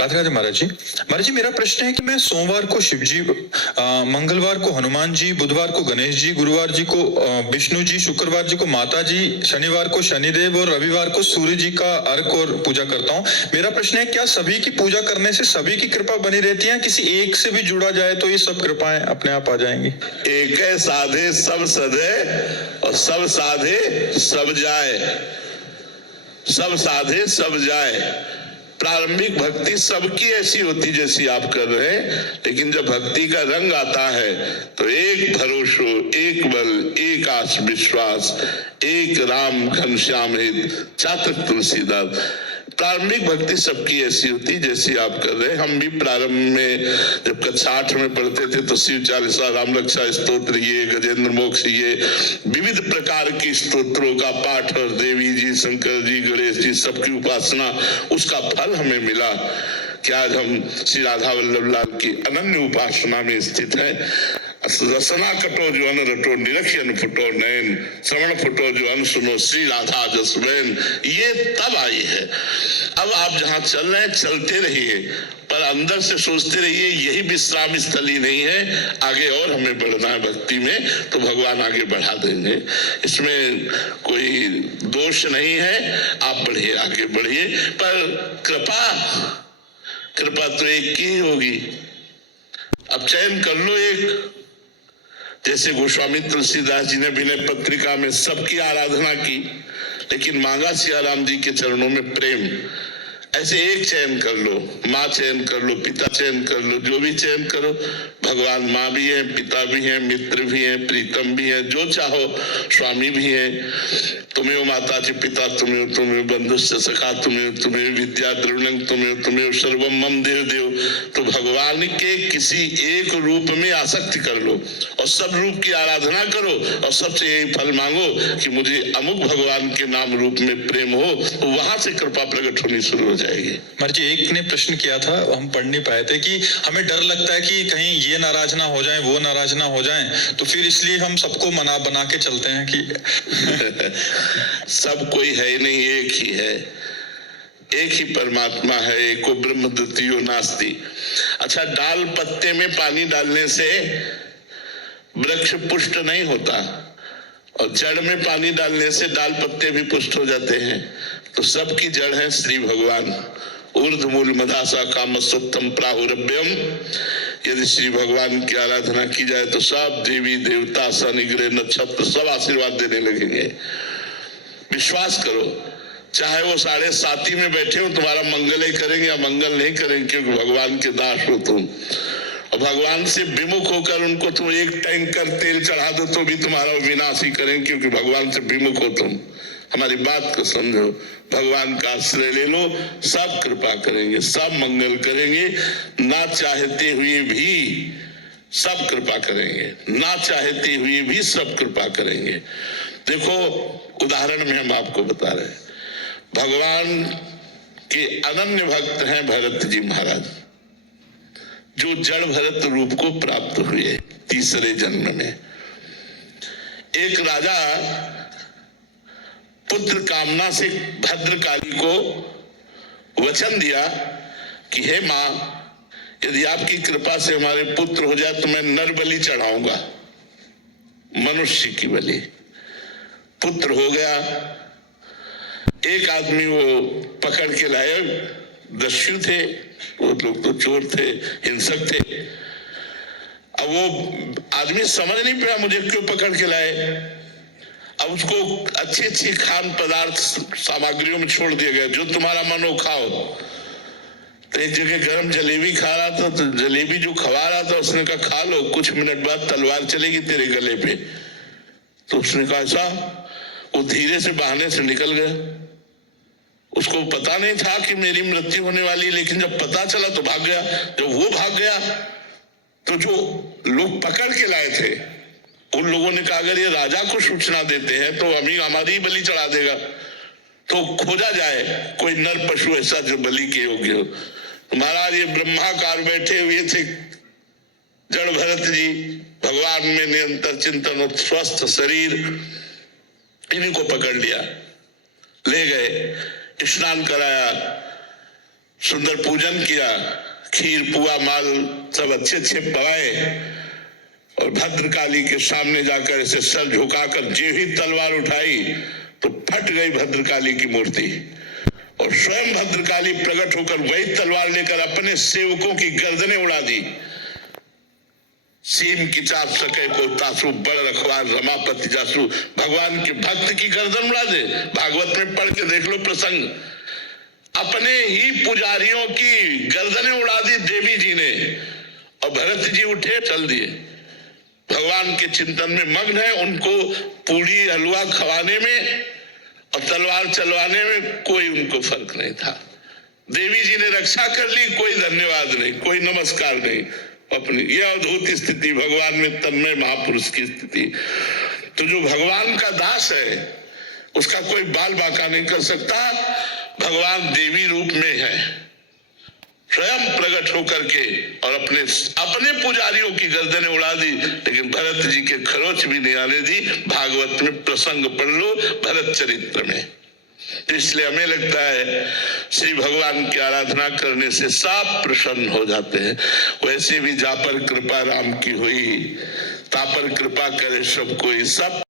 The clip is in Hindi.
राधे राधे महाराज जी। महाराज जी, मेरा प्रश्न है कि मैं सोमवार को शिव जी, मंगलवार को हनुमान जी, बुधवार को गणेश जी, गुरुवार जी को विष्णु जी, शुक्रवार जी को माता जी, शनिवार को शनिदेव और रविवार को सूर्य जी का अर्घ और पूजा करता हूँ। मेरा प्रश्न है, क्या सभी की पूजा करने से सभी की कृपा बनी रहती है? किसी एक से भी जुड़ा जाए तो ये सब कृपाएं अपने आप आ जाएंगी? एक साधे सब सधे और सब साधे सब जाए, सब साधे सब जाए। प्रारंभिक भक्ति सबकी ऐसी होती जैसी आप कर रहे हैं, लेकिन जब भक्ति का रंग आता है तो एक भरोसो, एक बल, एक आस विश्वास, एक राम घनश्याम हित चातक तुलसीदास। प्रारंभिक भक्ति सबकी ऐसी होती जैसी आप कर रहे हैं। हम भी प्रारंभ में जब कक्षा 8 में पढ़ते थे तो शिव चालीसा, राम रक्षा स्तोत्र, ये गजेंद्र मोक्ष, ये विविध प्रकार की स्तोत्रों का पाठ और देवी जी, शंकर जी, गणेश जी सबकी उपासना, उसका फल हमें मिला कि आज हम श्री राधा वल्लभ लाल की अनन्य उपासना में स्थित है। रसना कटो जो अन रटो, निरक्षण फुटो नयन, श्रवण फुटो जो अन सुनो, श्री राधा जसवैन, ये तब आई है। अब आप जहां चल रहे हैं चलते रहिए, पर अंदर से सोचते रहिए यही विश्राम स्थली नहीं है, आगे और हमें बढ़ना है भक्ति में, तो भगवान आगे बढ़ा देंगे। इसमें कोई दोष नहीं है, आप बढ़िए, आगे बढ़िए। पर कृपा तो एक की ही होगी। अब चयन कर लो एक, जैसे गोस्वामी तुलसीदास जी ने विनय पत्रिका में सबकी आराधना की, लेकिन मांगा सियाराम जी के चरणों में प्रेम। ऐसे एक चयन कर लो, माँ चयन कर लो, पिता चयन कर लो, जो भी चयन करो। भगवान माँ भी है, पिता भी है, मित्र भी है, प्रीतम भी है, जो चाहो, स्वामी भी है। तुम्हें माता च पिता, तुम्हें बंधुश्च सखा, तुम्हें विद्या द्रविणं, तुम्हें सर्वम मम देव देव। तो भगवान के किसी एक रूप में आसक्ति कर लो और सब रूप की आराधना करो और सबसे यही फल मांगो कि मुझे अमुक भगवान के नाम रूप में प्रेम हो, तो वहां से कृपा प्रकट होनी शुरू हो जाएगी। महाराज जी, एक ने प्रश्न किया था, हम पढ़ नहीं पाए थे, कि हमें डर लगता है कि कहीं ये नाराज ना हो जाए, वो नाराज ना हो जाए, तो फिर इसलिए हम सबको बना के चलते हैं कि सब कोई है ही नहीं, एक ही है, एक ही परमात्मा है, एको ब्रह्म द्वितीयो नास्ति। अच्छा, डाल पत्ते में पानी डालने से वृक्ष पुष्ट नहीं होता और जड़ में पानी डालने से डाल पत्ते भी पुष्ट हो जाते हैं। तो सबकी जड़ है श्री भगवान। ऊर्ध्वमूल मदासा कामस्तम प्राहुरभ्यम। यदि श्री भगवान की आराधना की जाए तो सब देवी देवता, शनि ग्रह, नक्षत्र सब आशीर्वाद देने लगेंगे। विश्वास करो, चाहे वो 7.5 में बैठे हो, तुम्हारा मंगल ही करेंगे या मंगल नहीं करेंगे, क्योंकि भगवान के दास हो तुम। और भगवान से विमुख होकर उनको तुम एक टैंकर तेल चढ़ा दो तो भी तुम्हारा विनाश ही करेंगे, क्योंकि भगवान से विमुख हो तुम। हमारी बात को समझो, भगवान का आश्रय ले लो, सब कृपा करेंगे, सब मंगल करेंगे। ना चाहते हुए भी सब कृपा करेंगे, ना चाहते हुए भी सब कृपा करेंगे। देखो, उदाहरण में हम आपको बता रहे हैं, भगवान के अनन्य भक्त हैं भरत जी महाराज, जो जड़ भरत रूप को प्राप्त हुए 3रे जन्म में। एक राजा पुत्र कामना से भद्रकाली को वचन दिया कि हे मां, यदि आपकी कृपा से हमारे पुत्र हो जाए तो मैं नर बलि चढ़ाऊंगा, मनुष्य की बलि। पुत्र हो गया। एक आदमी वो पकड़ के लाए, दस्यु थे वो लोग, तो चोर थे, हिंसक थे। अब वो आदमी समझ नहीं पाया मुझे क्यों पकड़ के लाए। अब उसको अच्छी अच्छी खान पदार्थ सामग्रियों में छोड़ दिया गया, जो तुम्हारा मन हो खाओ। तो एक जगह गरम जलेबी खा रहा था, तो जलेबी जो खवा रहा था उसने कहा खा लो, कुछ मिनट बाद तलवार चलेगी तेरे गले पे। तो उसने कहा ऐसा? वो धीरे से बहाने से निकल गया। उसको पता नहीं था कि मेरी मृत्यु होने वाली, लेकिन जब पता चला तो भाग गया। जब वो भाग गया तो जो लोग पकड़ के लाए थे उन लोगों ने कहा अगर ये राजा को सूचना देते हैं तो हमारी ही बलि चढ़ा देगा, तो खोजा जाए कोई नर पशु ऐसा जो बलि के योग्य हो। महाराज ये ब्रह्माकार बैठे हुए थे जड़ भरत जी, भगवान में निरंतर चिंतन और स्वस्थ शरीर, इन्हीं को पकड़ लिया, ले गए, स्नान कराया, सुंदर पूजन किया, खीर पुआ माल सब अच्छे अच्छे पवाए, और भद्रकाली के सामने जाकर ऐसे सर झुकाकर जो ही तलवार उठाई तो फट गई भद्रकाली की मूर्ति, और स्वयं भद्रकाली प्रकट होकर वही तलवार लेकर अपने सेवकों की गर्दनें उड़ा दी। सीम की चाप सके को तासु, बड़ रखवार रमापति जासु, भगवान के भक्त की गर्दन उड़ा दे। भागवत में पढ़ के देख लो प्रसंग, अपने ही पुजारियों की गर्दनें उड़ा दी देवी जी ने, और भरत जी उठे चल दिए। भगवान के चिंतन में मग्न है, उनको पूड़ी हलवा खवाने में और तलवार चलवाने में कोई उनको फर्क नहीं था। देवी जी ने रक्षा कर ली, कोई धन्यवाद नहीं, कोई नमस्कार नहीं। अपनी यह अद्भुत स्थिति भगवान में तन्मय महापुरुष की स्थिति। तो जो भगवान का दास है उसका कोई बाल बांका नहीं कर सकता। भगवान देवी रूप में है, स्वयं प्रकट होकर के, और अपने पुजारियों की गर्दनें उड़ा दी, लेकिन भरत जी के खरोच भी नहीं आने दी। भागवत में प्रसंग पढ़ लो भरत चरित्र में। इसलिए हमें लगता है श्री भगवान की आराधना करने से सब प्रसन्न हो जाते हैं। वैसे भी जा पर कृपा राम की हुई, ता पर कृपा करे सब कोई, सब